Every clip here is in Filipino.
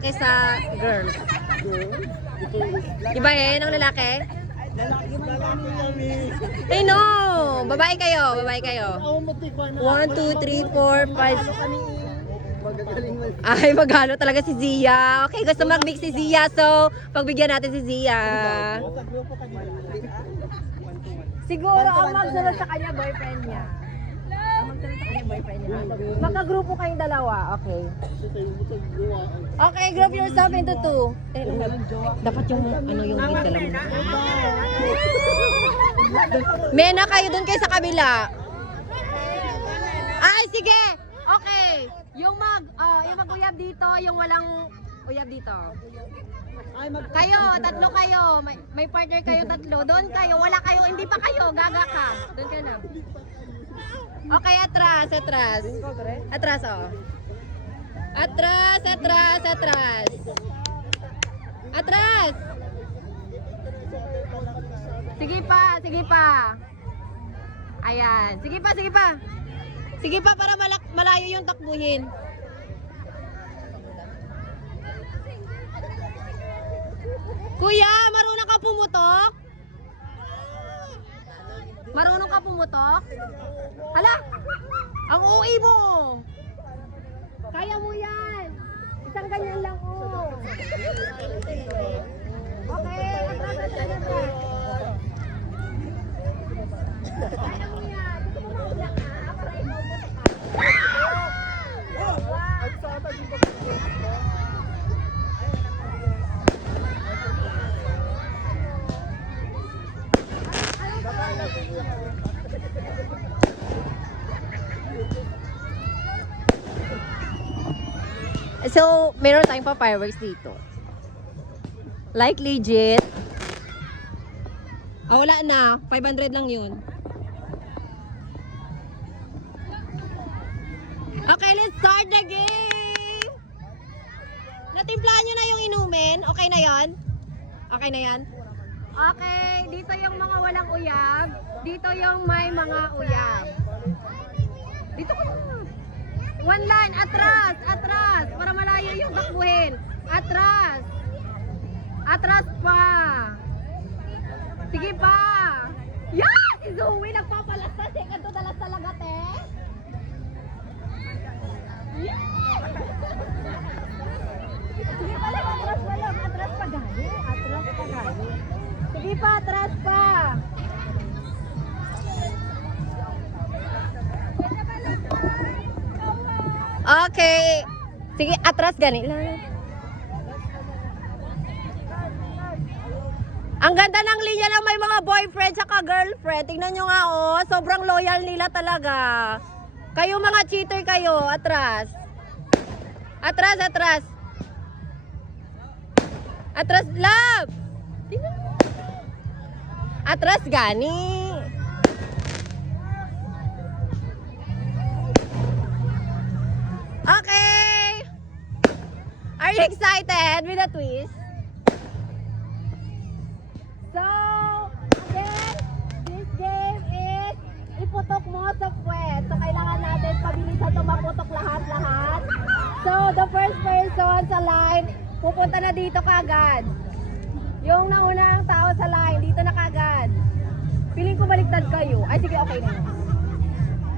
Kaysa girls. Iba eh, ng lalaki? Eh no! Babae kayo, babae kayo. 1, 2, 3, 4, 5. Ay, maghalo talaga si Zia. Okay, gusto mag-mix si Zia. So, pagbigyan natin si Zia. Siguro ang magsunod sa kanya, boyfriend niya. Ang magsunod sa kanya, boyfriend niya. Magkagrupo kayong dalawa. Okay. Okay, group yourself into 2. Dapat yung, ano yung lead ka lang. Mena, kayo dun kayo sa kabila. Ay, sige! Okay. Yung mag-uyab dito, yung walang uyab dito. Kayo, tatlo kayo. May partner kayo tatlo. Doon kayo, wala kayo, hindi pa kayo, gaga ka. Doon ka lang. Okay, atras, atras. Atras, oh. Atras, atras, atras. Atras! Sige pa, sige pa. Ayan, sige pa, sige pa. Sige pa para malayo yung takbuhin. Kuya, marunong ka pumutok? Marunong ka pumutok? Hala! Ang UI mo! Kaya mo yan! Isang ganyan lang, oh. Okay, atras, atras, atras. Kaya mo yan. Gusto mo maulak ka? Para inuubos ka. So, meron tayong pa fireworks dito. Like legit. Ah, wala na. 500 lang yun. Okay, let's start the game! Natimplahan nyo na yung inumin? Okay na yan? Okay na yan? Okay, dito yung mga walang uyab. Dito yung may mga uyab. Dito ko. One line, atras, atras. Para malayo yung takbuhin. Atras. Atras pa. Sige pa. Yeah! Si Zoe nagpapalastas. Eh, kanto dalas talaga, te. Yeah! Sige pa lang, atras pa lang. Atras pa gani. Atras pa gani. Sige pa, atras pa. Okay. Sige, atras gani lang. Ang ganda ng linya ng may mga boyfriend saka girlfriend. Tingnan nyo nga, oh. Sobrang loyal nila talaga. Kayo mga cheater kayo. Atras. Atras, atras. Atras, love. Atras gani. Okay. Are you excited with the twist? So, again, this game is iputok mo sa puwet. So, kailangan natin pabilisan ito maputok lahat-lahat. So, the first person sa line, pupunta na dito kagad. Yung naunang tao sa line, dito na kagad. Piling ko baliktad kayo. Ay, sige, okay na.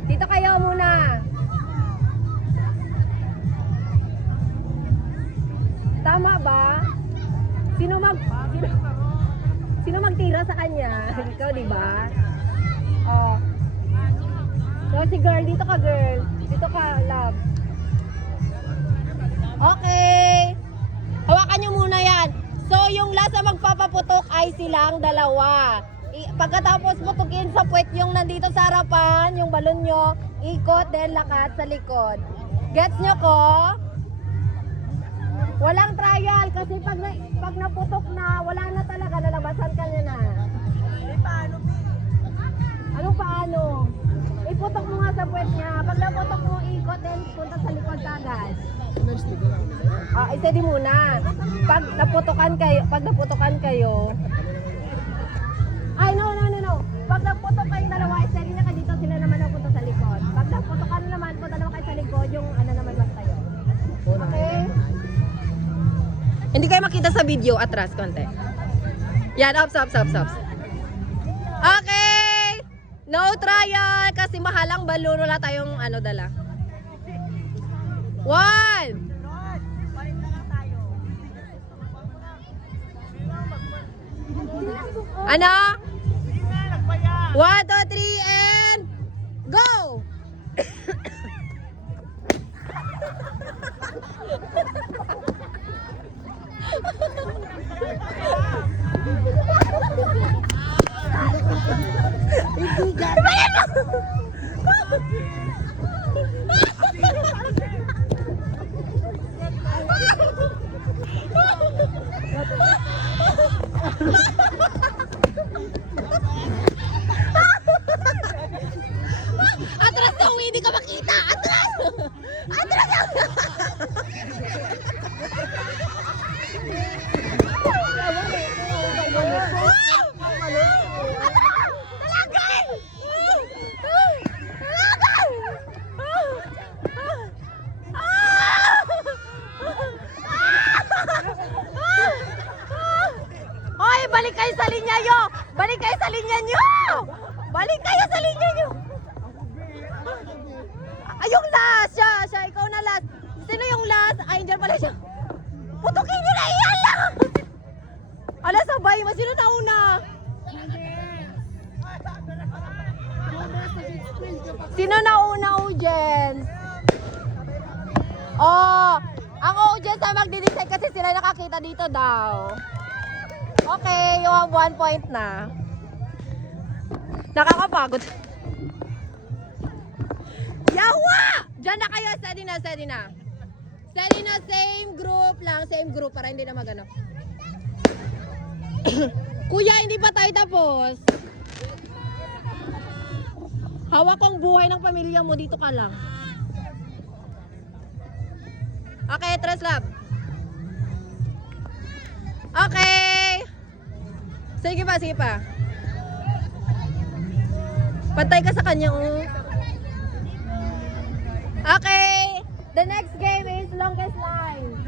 Dito kayo muna. Tama ba? Sino magtira sa kanya? Ikaw, di ba? Oh. So, si girl, dito ka, girl. Dito ka, love. Okay. Hawakan nyo muna yan. So, yung last na magpapaputok ay silang dalawa. Pagkatapos putukin sa puwet yung nandito sa harapan, yung balon nyo, ikot, then lakat sa likod. Gets nyo ko? Walang trial kasi pag naputok na, wala na talaga, nalabasan ka na. Paano? Ano paano? Iputok mo nga sa puwet niya. Pag naputok mo, ikot, then punta sa likod kagad. Isa di muna. Pag naputokan kayo, ay, no. Pag naputok kayong dalawa, isa di na ka dito, sila naman napunta sa likod. Pag naputokan naman, punta naman kayo sa likod, yung ano naman lang tayo. Okay? Hindi kayo makita sa video. Atras, konti. Yan, ups. Okay! No trial! Kasi mahalang balloon. Wala tayong dala. 1! Ano? 1, 2, 3, and go! Atras na uwi, hindi ka makita! Atras! Atras na! Talagay! Hoy, balik kayo sa linya nyo! Balik kayo sa linya nyo! Balik kayo sa linya nyo! Ay, yung last! Siya, ikaw na last. Sino yung last? Ay, dyan pala siya. Putukin nyo na iyan lang! Ala, sabay. Sino na una? Sino na una, audience? Oh, ang audience ay magdi-decide kasi sila nakakita dito daw. Okay, you have 1 point na. Nakakapagod. Yawa! Diyan na kayo, steady na. Steady na, same group lang, para hindi na magano. Kuya, hindi pa tayo tapos. Hawak ko ang buhay ng pamilya mo, dito ka lang. Okay, Treslab. Okay. Sige pa. Pantay ka sa kanya, oh. Okay. The next game is longest line.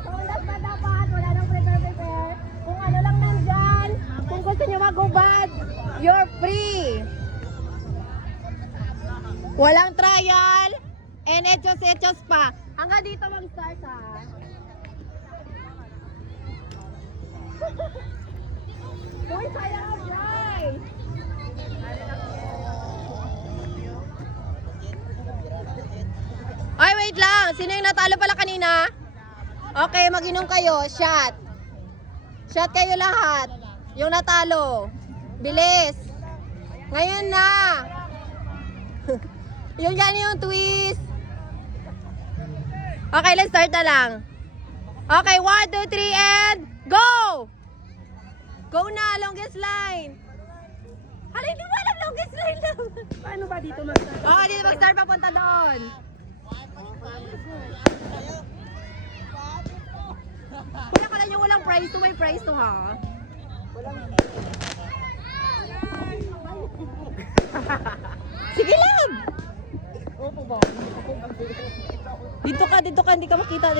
Kung last pa dapat, wala nang prepare. Kung ano lang nandyan, kung gusto nyo magubad, you're free. Walang trial, and etos pa. Hanggang dito mag-start, ha? Uy, sayang, guys! Ay, wait lang. Sino yung natalo pala kanina? Okay, mag-inom kayo. Shot. Shot kayo lahat. Yung natalo. Bilis. Ngayon na. Yung yan yung twist. Okay, let's start na lang. Okay, 1, 2, 3, and go! Go na, longest line. Hala, hindi mo alam longest line lang. Paano ba dito mag-start? Okay, dito mag-start papunta doon. Kuya ka lang yung walang prize to, may prize to, ha? Sige lang! Dito ka, hindi ka makita.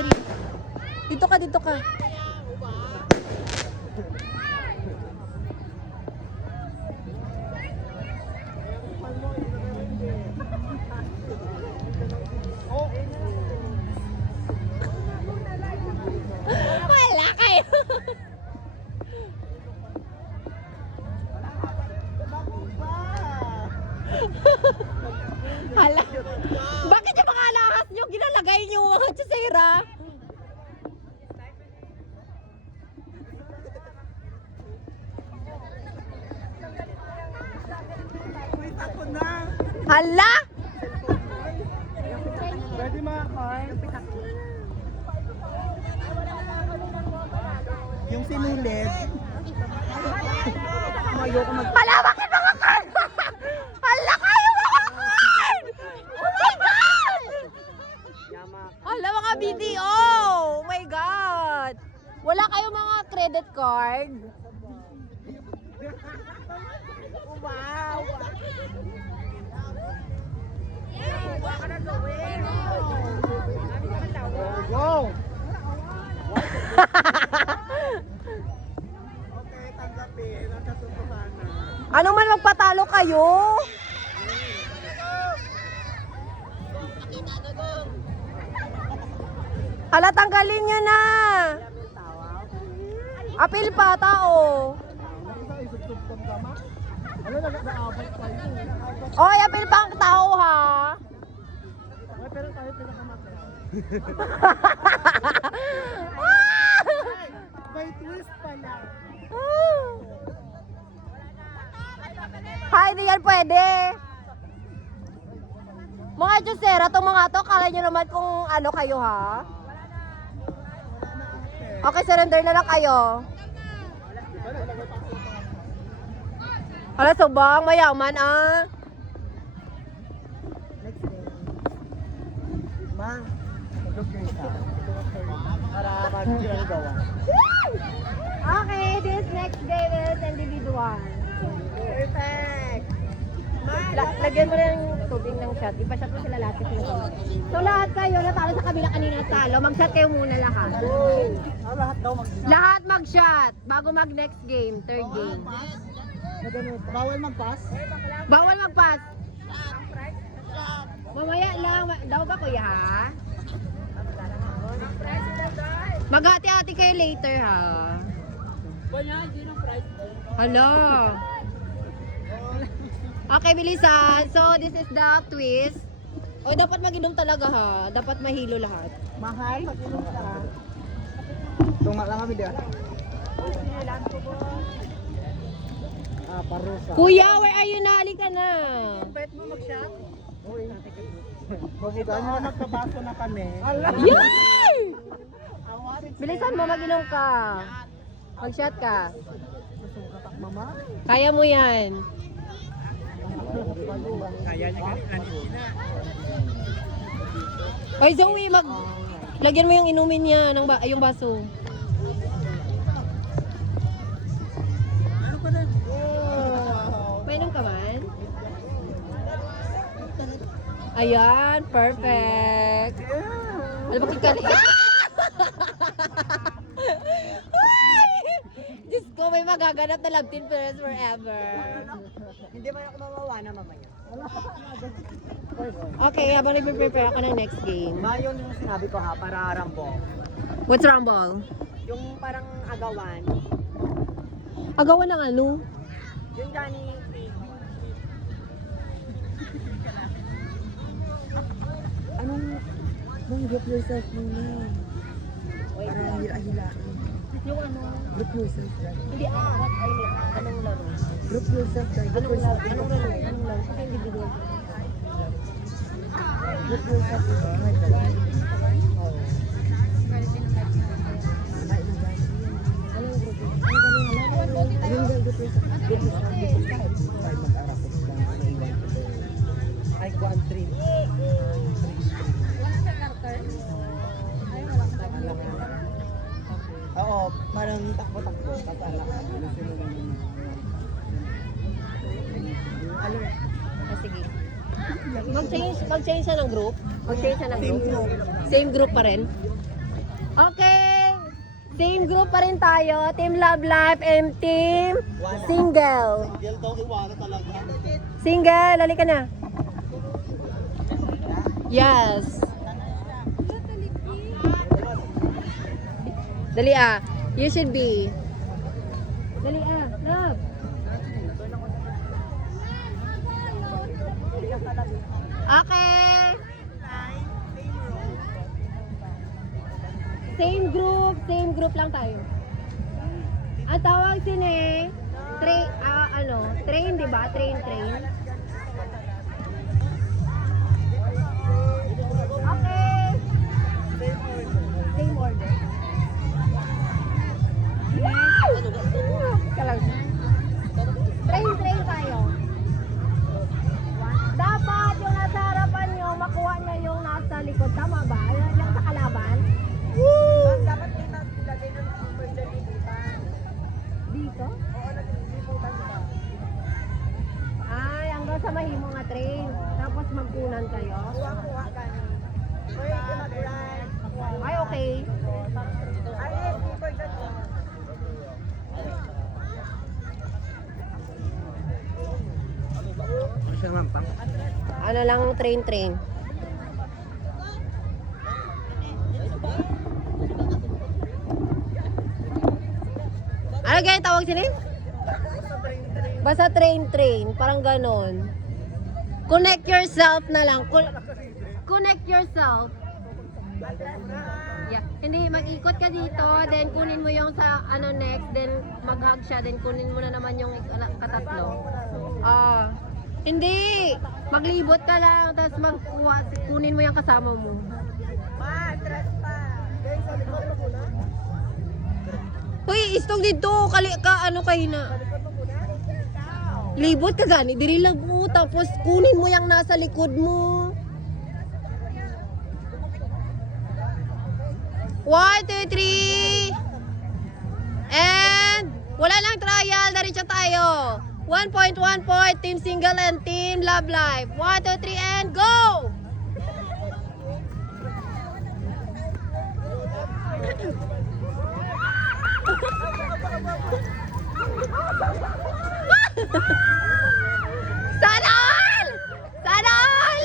Dito ka. Wala kayo. Hala. Bakit yung mga alahas nyo ginalagay nyo mga tsusera? Hala? Ready mga car? Yung sinulid. Hala, bakit mga card? Hala kayo mga card! Oh my God! Hala mga BDO! Oh my God! Wala kayo mga credit card? Wow! Go! Okay, tanggapin. Ang katotohanan. Ano man magpatalo kayo? Hala, tanggalin nyo na. Apil pa, tao. Isa isubsob kong gama. Ano nag-aabot tayo? Oy, apil pa ang tao, ha? Ay, pero tayo pinakamatay. May twist pala. Ha, hindi yan pwede. Mga Diyosera, itong mga to, kala nyo naman kung ano kayo, ha? Okay, surrender na lang kayo. Hala, subang, mayaman, ah. Next day. Ma, mag-okay ka. Para mag-gawa. Okay, this next game is individual. Perfect. Lagyan mo na ng tubig ng shot. Ipa-shot mo sila lahat kasi nasa. So lahat kayo natalo sa kabila kanina talo, mag-shot kayo muna lahat. Lahat daw Lahat mag-shot bago mag-next game, third game. Bawal mag-pass? Bawal mag-pass. Mamaya lang, daw ba kuya ha? Maghati-hati kayo later ha. Hala. Okay, bilisan. So, this is the twist. O, dapat mag-inom talaga ha. Dapat mahilo lahat. Mahal, mag-inom ka. Tunga lang kami diyan. Parusa. Kuya, where are you na? Halika na. Pwede mo mag-shot? Uy. Mabuga nyo magkabaso na kami. Yay! Bilisan mo, mag-inom ka. Mag-shot ka. Mama? Kaya mo yan. Kaya niya kanina. Oy, Zoe, lagyan mo yung inumin niya ng yung baso. Ano pa rin? Mainom ka man? Ayan, perfect. Alam mo kikali. Diyos ko, may magaganap na love team friends forever. Hindi man ako mawawana mamaya. Okay, habang nag-prepare ako ng next game. Ma, yun yung sinabi ko ha, para rambo. What's rumble? Yung parang agawan. Agawan ng ano? Yung gani. Anong group yourself muna? Parang hila-hilaan. Yung ano? Group yourself. Hindi, anong laro? Group yourself. Anong laro? Anong laro? Anong laro? Kasi individual. Group yourself. Anong grupo? Ang galing laro. Yung group yourself. Group yourself. Ay, mag-arapos lang. Ay, kuan 3. Oo, parang takbo-takbo. Kasala ka. Alert. Ah, sige. Mag-change siya ng group? Mag-change siya ng group? Same group pa rin? Okay! Same group pa rin tayo. Team Love Life and Team Single. Single daw, iwana talaga. Single, halika na. Yes. Dali ah. You should be. Dali ah. Love. Okay. Same group lang tayo. Ang tawag sine, train, di ba? Train. Okay. Same order. Train tayo. Dapat yung nasa harapan nyo, makuha niya yung nasa likod. Tama ba? Yung sa kalaban? Dapat ilagay ng number dyan dito. Dito? Oo, nag-iiputan ka. Ay, ang ma'am, pang. Ano lang train. Ano kaya tawag sinin? Basta train. Parang ganon. Connect yourself na lang. Connect yourself. Yeah. Hindi, mag-ikot ka dito, then kunin mo yung sa ano next, then mag-hug siya, then kunin mo na naman yung katatlo. Hindi. Maglibot ka lang, tapos kunin mo yung kasama mo. Hoy, istong dito, ano kayo na? Libot ka gani, diri lang mo, tapos kunin mo yung nasa likod mo. 1, 2, 3. And wala lang trial, diretso tayo. 1 point, team single and team love life. 1, 2, 3 and go! Sana all! Sana all!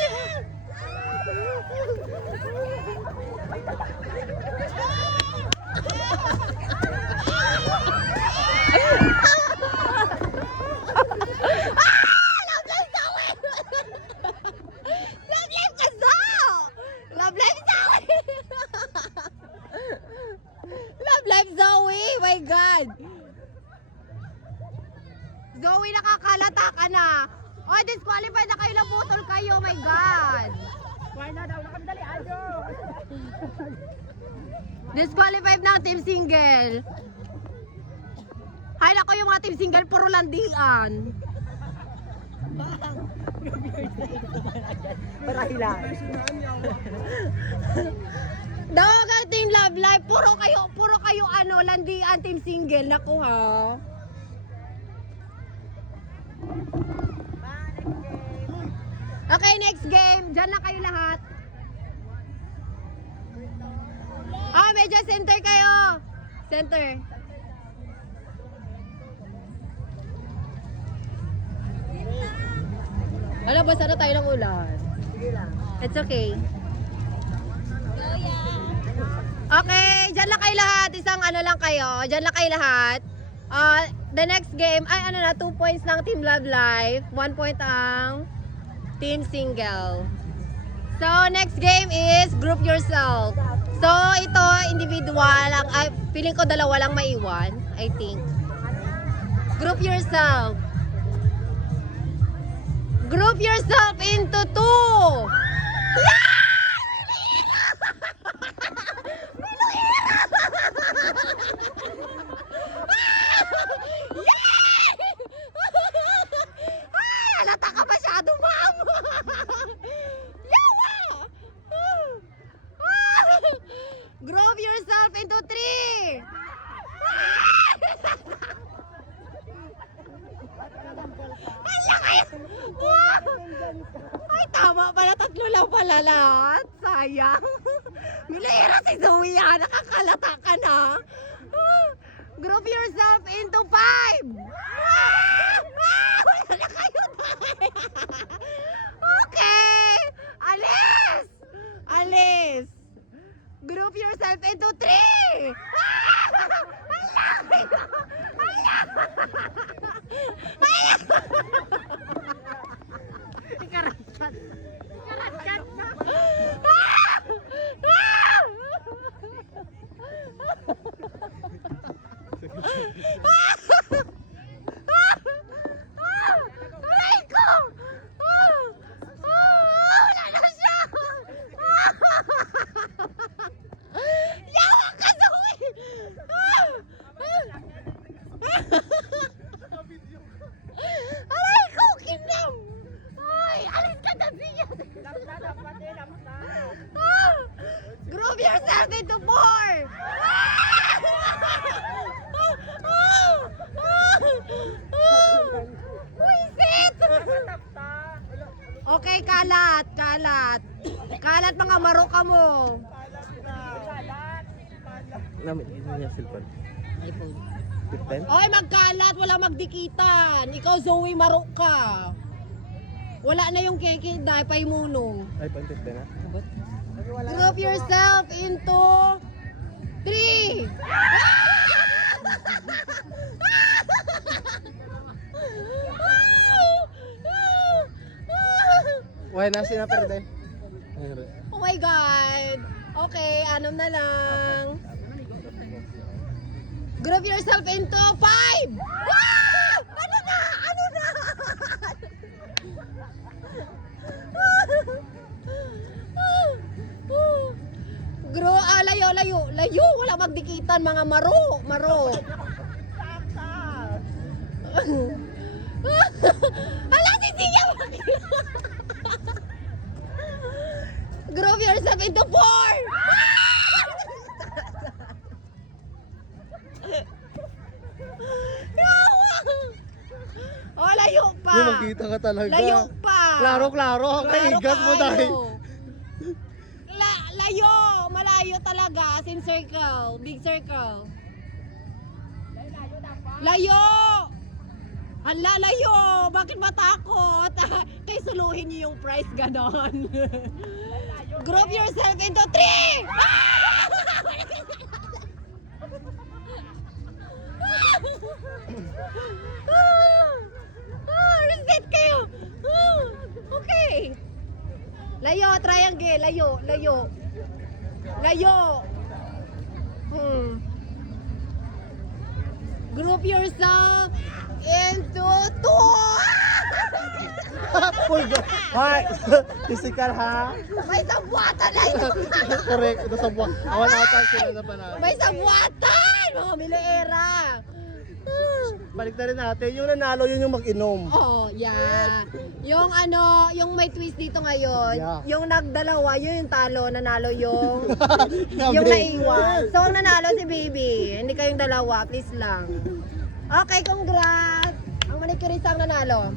Love life Zoe! Love life Zoe! My God! Zoe, nakakalata ka na. O, disqualified na kayo, naputol kayo. My God! Why na daw na kami dali ayo. Disqualified na ang team single. Hay nako, yung mga team single, puro landian. Para hilang. Dawag ang team love life, puro kayo ano, landian team single. Naku ha. Okay, next game. Diyan na kayo lahat. Medyo center kayo. Center. Alam, basta na tayo ng ulan. Sige lang. It's okay. Okay, dyan lang kayo lahat. Isang ano lang kayo. Dyan lang kayo lahat. The next game, ay ano na, 2 points ng Team Love Life. 1 point ang Team Single. So, next game is Group Yourself. So, ito, individual. Ay, feeling ko dalawa lang maiwan. I think. Group Yourself. Group yourself into 2. Halata ka masyado, ma'am. Group yourself into 3. Ay, tama pala. 3 lang pala lahat. Sayang. Milera si Zoe yan. Nakakalata ka na. Group yourself into 5. Wala na kayo tayo. Okay. Alis. Group yourself into 3. Ikaraskat na. Aray ko! Wala na siya! Yawa ka, Zoe! Aray ko, kinam! Ay, alis ka na siya! Group yourself into 4! Wisit! Okay, kalat. Kalat mga maruka mo. Namin, ito niya cellphone. iPhone. 15? Okay, magkalat, wala magdikitan. Ikaw, Zoe, maruka. Wala na yung keke dahil pa imunong. Ay, pantit na. Group yourself into 3. Why na sinaperde? Oh my God. Okay, 6 na lang. Group yourself into 5. Ano na? Ano na? Layo. Wala magdikitan mga maro. Hala, sisiya mo. Group yourself into 4. Oh, layo pa. Yung magkita ka talaga. Layo pa. Klaro. Kaigat mo dahil. Layo. Malayo talaga. As in circle. Big circle. Layo. Hala, layo. Bakit matakot? Kay suluhin niyo yung price ganon. Group yourself into 3. Reset kayo. Okay. Layo, triangle. Layo. Group yourself into 2. Hi! Physical ha? May sabwatan na yun. Correct. Ito sa buwan. Awan ata sila na panalo. May sabwatan. Mga miloera. Balik na rin natin. Yung nanalo yun yung mag-inom. Oh, yeah. Yung yung may twist dito ngayon, Yeah. yung nagdalawa, yun yung talo, nanalo yung Gabi. yung naiwan. So, ang nanalo si Baby. Hindi kayong dalawa, please lang. Okay, congrats. Ang manicurista ang nanalo.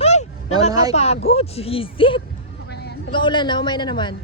Hay! One hike. Nakakapagod. Visit. Nag-uulan na, umay na naman.